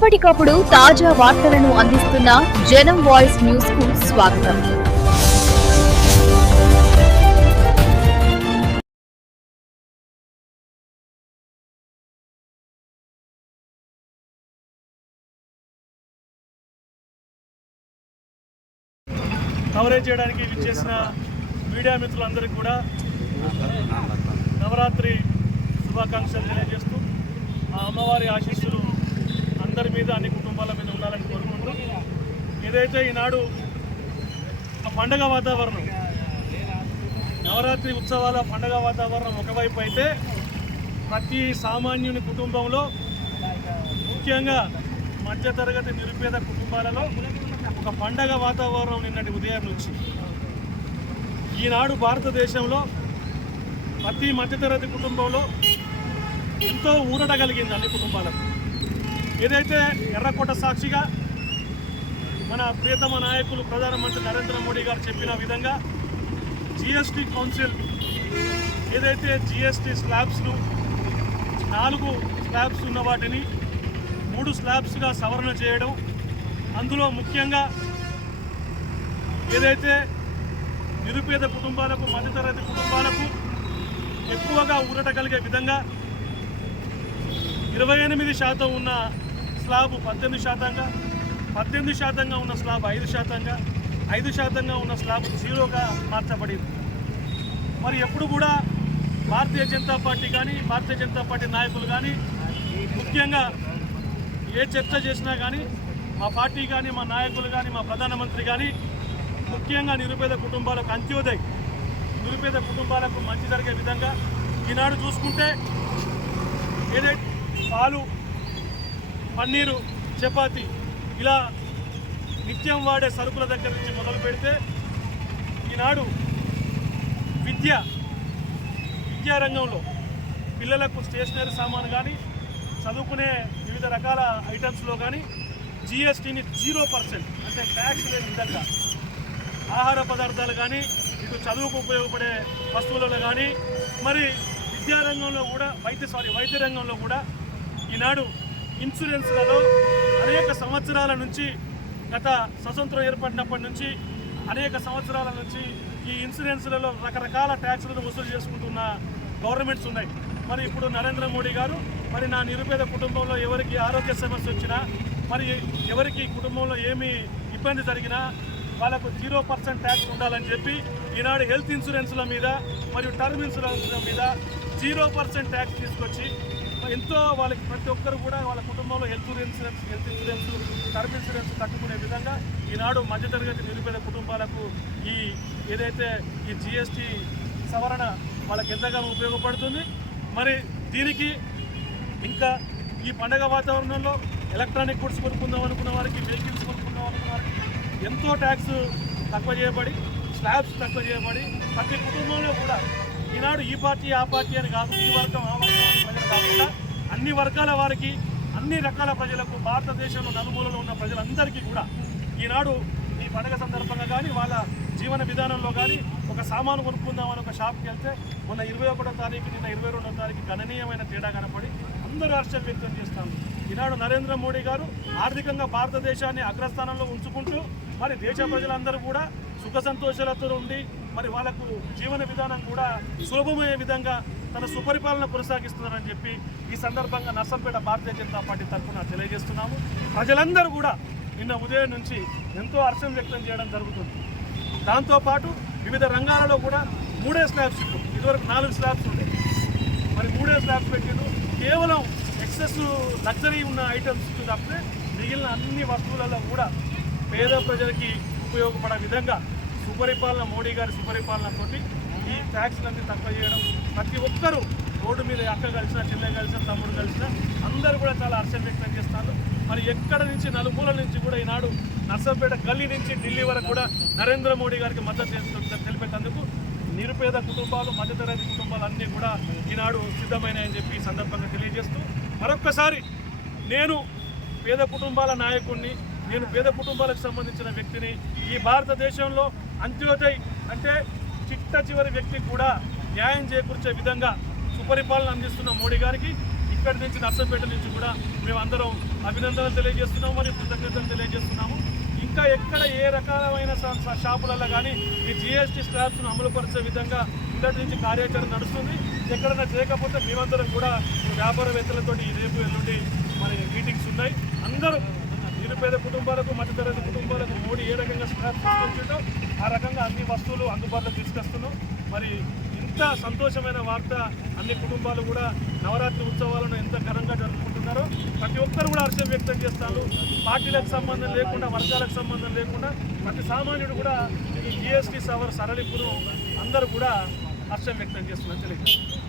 ఎప్పటికప్పుడు తాజా వార్తలను అందిస్తున్న జనం వాయిస్ న్యూస్కు స్వాగతం. కవరేజ్ చేయడానికి విచ్చేసిన మీడియా మిత్రులందరికీ కూడా నవరాత్రి శుభాకాంక్షలు తెలియజేస్తూ ఆ అమ్మవారి ఆశీస్సులు అందరి మీద అన్ని కుటుంబాల మీద ఉండాలని కోరుకుంటూ ఏదైతే ఈనాడు పండగ వాతావరణం నవరాత్రి ఉత్సవాల పండగ వాతావరణం ఒకవైపు అయితే ప్రతి సామాన్యుని కుటుంబంలో ముఖ్యంగా మధ్యతరగతి నిరుపేద కుటుంబాలలో ఒక పండగ వాతావరణం నిన్నటి ఉదయం నుంచి. ఈనాడు భారతదేశంలో ప్రతి మధ్యతరగతి కుటుంబంలో ఎంతో ఊరట కలిగింది అన్ని కుటుంబాలకు. ఏదైతే ఎర్రకోట సాక్షిగా మన ప్రియతమ నాయకులు ప్రధానమంత్రి నరేంద్ర మోడీ గారు చెప్పిన విధంగా జిఎస్టీ కౌన్సిల్ ఏదైతే జిఎస్టీ స్లాబ్స్ను నాలుగు స్లాబ్స్ ఉన్న వాటిని మూడు స్లాబ్స్గా సవరణ చేయడం అందులో ముఖ్యంగా ఏదైతే నిరుపేద కుటుంబాలకు మధ్యతరగతి కుటుంబాలకు ఎక్కువగా ఊరట కలిగే విధంగా ఇరవై ఎనిమిది శాతం ఉన్న స్లాబ్ పద్దెనిమిది శాతంగా పద్దెనిమిది శాతంగా ఉన్న స్లాబ్ ఐదు శాతంగా ఐదు శాతంగా ఉన్న స్లాబ్ జీరోగా మార్చబడింది. మరి ఎప్పుడు కూడా భారతీయ జనతా పార్టీ కానీ భారతీయ జనతా పార్టీ నాయకులు కానీ ముఖ్యంగా ఏ చర్చ చేసినా కానీ మా పార్టీ కానీ మా నాయకులు కానీ మా ప్రధానమంత్రి కానీ ముఖ్యంగా నిరుపేద కుటుంబాలకు అంత్యోదయ్ నిరుపేద కుటుంబాలకు మంచి జరిగే విధంగా ఈనాడు చూసుకుంటే ఏదైతే పాలు పన్నీరు చపాతి ఇలా నిత్యం వాడే సరుకుల దగ్గర నుంచి మొదలు పెడితే ఈనాడు విద్య విద్యారంగంలో పిల్లలకు స్టేషనరీ సామాను కానీ చదువుకునే వివిధ రకాల ఐటమ్స్లో కానీ జిఎస్టీని జీరో పర్సెంట్ అంటే ట్యాక్స్ లేని విధంగా ఆహార పదార్థాలు కానీ ఇటు చదువుకు ఉపయోగపడే వస్తువులలో కానీ మరి విద్యారంగంలో కూడా వైద్య సారీ వైద్య రంగంలో కూడా ఈనాడు ఇన్సూరెన్స్లలో అనేక సంవత్సరాల నుంచి గత స్వతంత్రం ఏర్పడినప్పటి నుంచి అనేక సంవత్సరాల నుంచి ఈ ఇన్సూరెన్స్లలో రకరకాల ట్యాక్స్లను వసూలు చేసుకుంటున్న గవర్నమెంట్స్ ఉన్నాయి. మరి ఇప్పుడు నరేంద్ర మోడీ గారు మరి నా నిరుపేద కుటుంబంలో ఎవరికి ఆరోగ్య సమస్య వచ్చినా మరి ఎవరికి కుటుంబంలో ఏమి ఇబ్బంది జరిగినా వాళ్ళకు జీరో పర్సెంట్ ట్యాక్స్ ఉండాలని చెప్పి ఈనాడు హెల్త్ ఇన్సూరెన్స్ల మీద మరియు టర్మ్ ఇన్సూరెన్స్ల మీద జీరో పర్సెంట్ ట్యాక్స్ తీసుకొచ్చి ఎంతో వాళ్ళకి ప్రతి ఒక్కరు కూడా వాళ్ళ కుటుంబంలో health insurance health insurance term insurance తట్టుకునే విధంగా ఈనాడు మధ్యతరగతి నిరుపేద కుటుంబాలకు ఈ ఏదైతే ఈ జిఎస్టీ సవరణ వాళ్ళకి ఎంతగానో ఉపయోగపడుతుంది. మరి దీనికి ఇంకా ఈ పండగ వాతావరణంలో ఎలక్ట్రానిక్ గుడ్స్ కొనుక్కుందాం అనుకున్న వారికి వెహికల్స్ కొనుక్కుందాం అనుకున్న వారికి ఎంతో ట్యాక్స్ తక్కువ చేయబడి స్లాబ్స్ తక్కువ చేయబడి ప్రతి కుటుంబంలో కూడా ఈనాడు ఈ పార్టీ ఆ పార్టీ అని కాదు ఈ వర్గం ఆ వర్గం ప్రజలు కాకుండా అన్ని వర్గాల వారికి అన్ని రకాల ప్రజలకు భారతదేశంలో నలుమూలలో ఉన్న ప్రజలందరికీ కూడా ఈనాడు ఈ పండుగ సందర్భంగా కానీ వాళ్ళ జీవన విధానంలో కానీ ఒక సామాను కొనుక్కుందామని ఒక షాప్కి వెళ్తే మొన్న ఇరవై ఒకటో తారీఖు నిన్న ఇరవై రెండో తారీఖు గణనీయమైన తేడా కనపడి అందరూ హర్షం వ్యక్తం చేస్తాను ఈనాడు నరేంద్ర మోడీ గారు ఆర్థికంగా భారతదేశాన్ని అగ్రస్థానంలో ఉంచుకుంటూ మరి దేశ ప్రజలందరూ కూడా సుఖ సంతోషాలతో ఉండి మరి వాళ్ళకు జీవన విధానం కూడా సులభమయ్యే విధంగా తన సుపరిపాలన కొనసాగిస్తున్నారని చెప్పి ఈ సందర్భంగా నర్సంపేట భారతీయ జనతా పార్టీ తరఫున తెలియజేస్తున్నాము. ప్రజలందరూ కూడా నిన్న ఉదయం నుంచి ఎంతో హర్షం వ్యక్తం చేయడం జరుగుతుంది. దాంతోపాటు వివిధ రంగాలలో కూడా మూడే స్లాబ్స్ ఇదివరకు నాలుగు స్లాబ్స్ ఉండేవి మరి మూడే స్లాబ్స్ పెట్టిండు కేవలం ఎక్సెస్ లగ్జరీ ఉన్న ఐటమ్స్ తప్పితే మిగిలిన అన్ని వస్తువులలో కూడా పేద ప్రజలకి ఉపయోగపడే విధంగా సుపరిపాలన మోడీ గారి సుపరిపాలనతో ఈ ట్యాక్స్లన్నీ తక్కువ చేయడం ప్రతి ఒక్కరూ రోడ్డు మీద అక్క కలిసిన చెల్లె కలిసిన తమ్ముడు కలిసిన అందరూ కూడా చాలా హర్షం వ్యక్తం చేస్తారు. మరి ఎక్కడ నుంచి నలుమూల నుంచి కూడా ఈనాడు నర్సంపేట గల్లీ నుంచి ఢిల్లీ వరకు కూడా నరేంద్ర మోడీ గారికి మద్దతు చేస్తు- తెలిపేందుకు నిరుపేద కుటుంబాలు మధ్యతరగతి కుటుంబాలు అన్నీ కూడా ఈనాడు సిద్ధమైనాయని చెప్పి ఈ సందర్భంగా తెలియజేస్తూ మరొక్కసారి నేను పేద కుటుంబాల నాయకుడిని నేను పేద కుటుంబాలకు సంబంధించిన వ్యక్తిని ఈ భారతదేశంలో అంత్యోదయ్ అంటే చిట్ట చివరి వ్యక్తికి కూడా న్యాయం చేకూర్చే విధంగా సుపరిపాలన అందిస్తున్న మోడీ గారికి ఇక్కడి నుంచి నర్సంపేట నుంచి కూడా మేమందరం అభినందనలు తెలియజేస్తున్నాము మరియు కృతజ్ఞతలు తెలియజేస్తున్నాము. ఇంకా ఎక్కడ ఏ రకాలమైన షాపులలో కానీ ఈ జిఎస్టీ స్లాబ్స్ను అమలుపరిచే విధంగా ఇక్కడి నుంచి కార్యాచరణ నడుస్తుంది. ఎక్కడైనా చేయకపోతే మేమందరం కూడా వ్యాపారవేత్తలతో రేపు ఎల్లుండి మరి మీటింగ్స్ ఉన్నాయి. అందరూ నిరుపేద కుటుంబాలకు మధ్యతరగతి కుటుంబాలకు మోడీ ఏ రకంగా స్లాబ్స్ ఆ రకంగా అన్ని వస్తువులు అందుబాటులో తీసుకొస్తున్నాం. మరి ఇంత సంతోషమైన వార్త అన్ని కుటుంబాలు కూడా నవరాత్రి ఉత్సవాలను ఎంత ఘనంగా జరుపుకుంటున్నారో ప్రతి ఒక్కరు కూడా హర్షం వ్యక్తం చేస్తారు. పార్టీలకు సంబంధం లేకుండా వర్గాలకు సంబంధం లేకుండా ప్రతి సామాన్యుడు కూడా ఈ జిఎస్టీ సవర్ సరళింపును అందరూ కూడా హర్షం వ్యక్తం చేస్తున్నారు. తెలియదు